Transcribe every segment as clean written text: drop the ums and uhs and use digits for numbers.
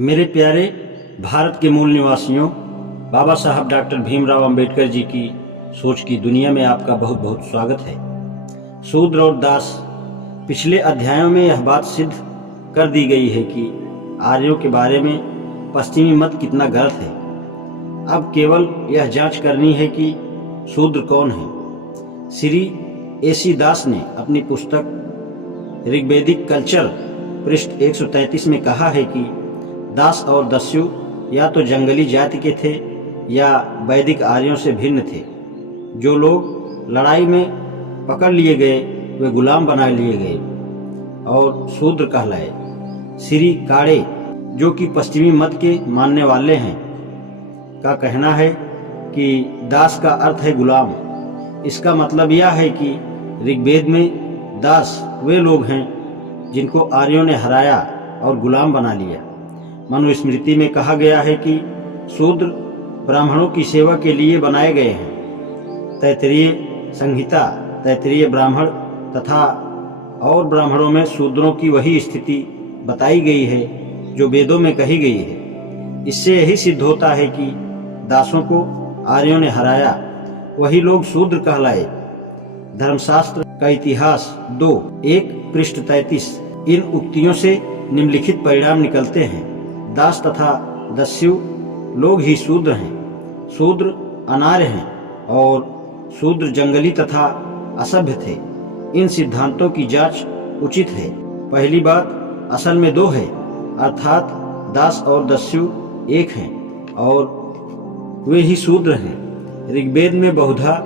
मेरे प्यारे भारत के मूल निवासियों, बाबा साहब डॉक्टर भीमराव अंबेडकर जी की सोच की दुनिया में आपका बहुत बहुत स्वागत है। शूद्र और दास, पिछले अध्यायों में यह बात सिद्ध कर दी गई है कि आर्यों के बारे में पश्चिमी मत कितना गलत है। अब केवल यह जांच करनी है कि शूद्र कौन है। श्री AC दास ने अपनी पुस्तक ऋग्वेदिक कल्चर पृष्ठ 133 में कहा है कि दास और दस्यु या तो जंगली जाति के थे या वैदिक आर्यों से भिन्न थे। जो लोग लड़ाई में पकड़ लिए गए वे गुलाम बना लिए गए और शूद्र कहलाए। श्री काड़े, जो कि पश्चिमी मत के मानने वाले हैं, का कहना है कि दास का अर्थ है गुलाम। इसका मतलब यह है कि ऋग्वेद में दास वे लोग हैं जिनको आर्यों ने हराया और गुलाम बना लिया। मनुस्मृति में कहा गया है कि शूद्र ब्राह्मणों की सेवा के लिए बनाए गए हैं। तैत्तिरीय संहिता, तैत्तिरीय ब्राह्मण तथा और ब्राह्मणों में शूद्रों की वही स्थिति बताई गई है जो वेदों में कही गई है। इससे यही सिद्ध होता है कि दासों को आर्यों ने हराया, वही लोग शूद्र कहलाए। धर्मशास्त्र का इतिहास 2:1 पृष्ठ 33। इन उक्तियों से निम्नलिखित परिणाम निकलते हैं। दास तथा दस्यु लोग ही शूद्र हैं। शूद्र अनार्य हैं और शूद्र जंगली तथा असभ्य थे। इन सिद्धांतों की जांच उचित है। पहली बात, असल में दो है, अर्थात दास और दस्यु एक हैं और वे ही शूद्र हैं। ऋग्वेद में बहुधा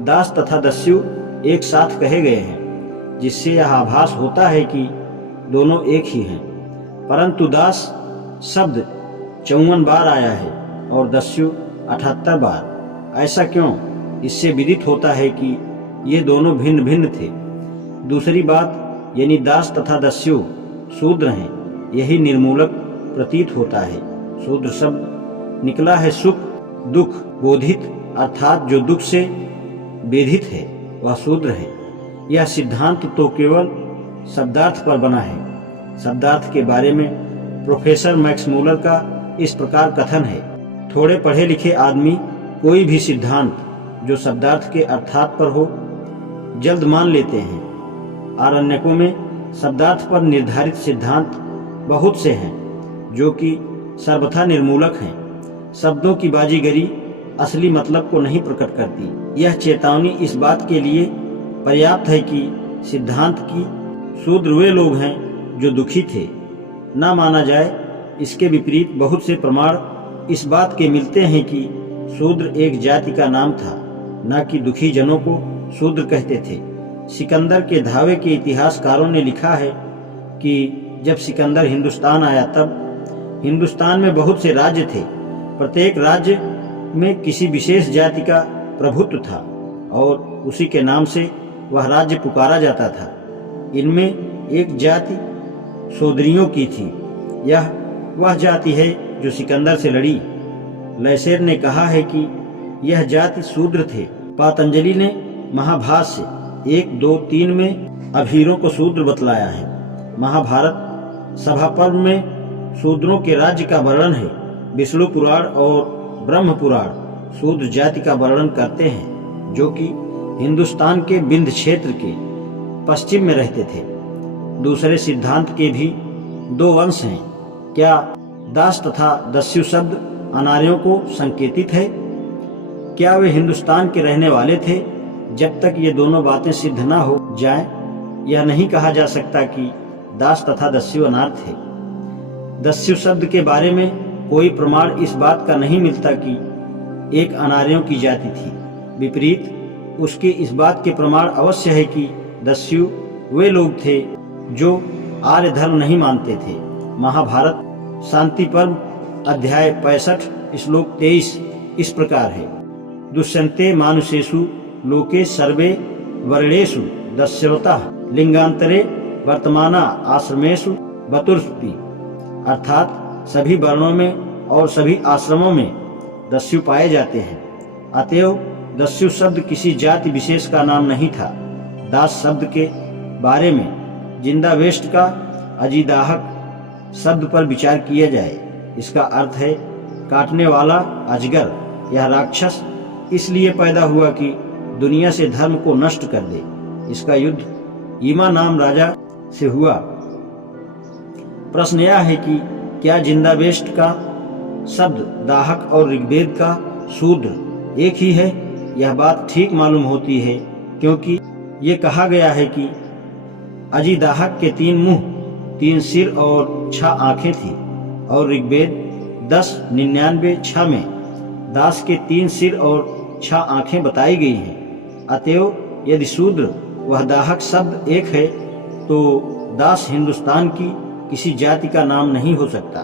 दास तथा दस्यु एक साथ कहे गए हैं, जिससे यह आभास होता है कि दोनों एक ही हैं। परंतु दास शब्द 54 बार आया है और दस्यु 78 बार। ऐसा क्यों? इससे विदित होता है कि ये दोनों भिन्न भिन्न थे। दूसरी बात, यानी दास तथा दस्यु शूद्र हैं, यही निर्मूलक प्रतीत होता है। शूद्र शब्द निकला है सुख दुख बोधित, अर्थात जो दुख से वेधित है वह शूद्र है। यह सिद्धांत तो केवल शब्दार्थ पर बना है। शब्दार्थ के बारे में प्रोफेसर मैक्समूलर का इस प्रकार कथन है: थोड़े पढ़े लिखे आदमी कोई भी सिद्धांत जो शब्दार्थ के अर्थात पर हो जल्द मान लेते हैं। आरण्यकों में शब्दार्थ पर निर्धारित सिद्धांत बहुत से हैं जो कि सर्वथा निर्मूलक हैं। शब्दों की बाजीगरी असली मतलब को नहीं प्रकट करती। यह चेतावनी इस बात के लिए पर्याप्त है कि सिद्धांत की शूद्र वे लोग हैं जो दुखी थे ना माना जाए। इसके विपरीत बहुत से प्रमाण इस बात के मिलते हैं कि शूद्र एक जाति का नाम था, न कि दुखी जनों को शूद्र कहते थे। सिकंदर के धावे के इतिहासकारों ने लिखा है कि जब सिकंदर हिंदुस्तान आया तब हिंदुस्तान में बहुत से राज्य थे। प्रत्येक राज्य में किसी विशेष जाति का प्रभुत्व था और उसी के नाम से वह राज्य पुकारा जाता था। इनमें एक जाति शूद्रियों की थी। यह वह जाति है जो सिकंदर से लड़ी। लैसेर ने कहा है कि यह जाति शूद्र थे। पातंजलि ने महाभाष्य 1-2-3 में अभीरों को शूद्र बतलाया है। महाभारत सभा पर्व में शूद्रों के राज्य का वर्णन है। विष्णु पुराण और ब्रह्म पुराण शूद्र जाति का वर्णन करते हैं जो कि हिंदुस्तान के विंध्य क्षेत्र के पश्चिम में रहते थे। दूसरे सिद्धांत के भी दो वंश हैं। क्या दास तथा दस्यु शब्द अनार्यों को संकेतित है? क्या वे हिंदुस्तान के रहने वाले थे? जब तक ये दोनों बातें सिद्ध न हो जाएं, यह नहीं कहा जा सकता कि दास तथा दस्यु अनार्य थे। दस्यु शब्द के बारे में कोई प्रमाण इस बात का नहीं मिलता कि एक अनार्यों की जाति थी। विपरीत उसके इस बात के प्रमाण अवश्य है कि दस्यु वे लोग थे जो आर्य धर्म नहीं मानते थे। महाभारत शांति पर्व अध्याय 65 श्लोक 23 इस प्रकार है: दुष्यन्ते मानुषेषु लोके सर्वे वर्णेषु दस्यवतः लिंगांतरे वर्तमाना आश्रमेषु बतुर्पि। अर्थात सभी वर्णों में और सभी आश्रमों में दस्यु पाए जाते हैं। अतएव दस्यु शब्द किसी जाति विशेष का नाम नहीं था। दास शब्द के बारे में जिंदा वेस्ट का अजीदाहक शब्द पर विचार किया जाए। इसका अर्थ है काटने वाला अजगर। यह राक्षस इसलिए पैदा हुआ कि दुनिया से धर्म को नष्ट कर दे। इसका युद्ध ईमा नाम राजा से हुआ। प्रश्न यह है कि क्या जिंदाबेस्ट का शब्द दाहक और ऋग्वेद का शूद्र एक ही है? यह बात ठीक मालूम होती है, क्योंकि ये कहा गया है कि अजिदाहक के 3 मुंह, 3 सिर और 6 आंखें थी, और ऋग्वेद 10:99-6 में दास के 3 सिर और 6 आंखें बताई गई हैं। अतएव यदि शूद्र वह दाहक शब्द एक है, तो दास हिंदुस्तान की किसी जाति का नाम नहीं हो सकता।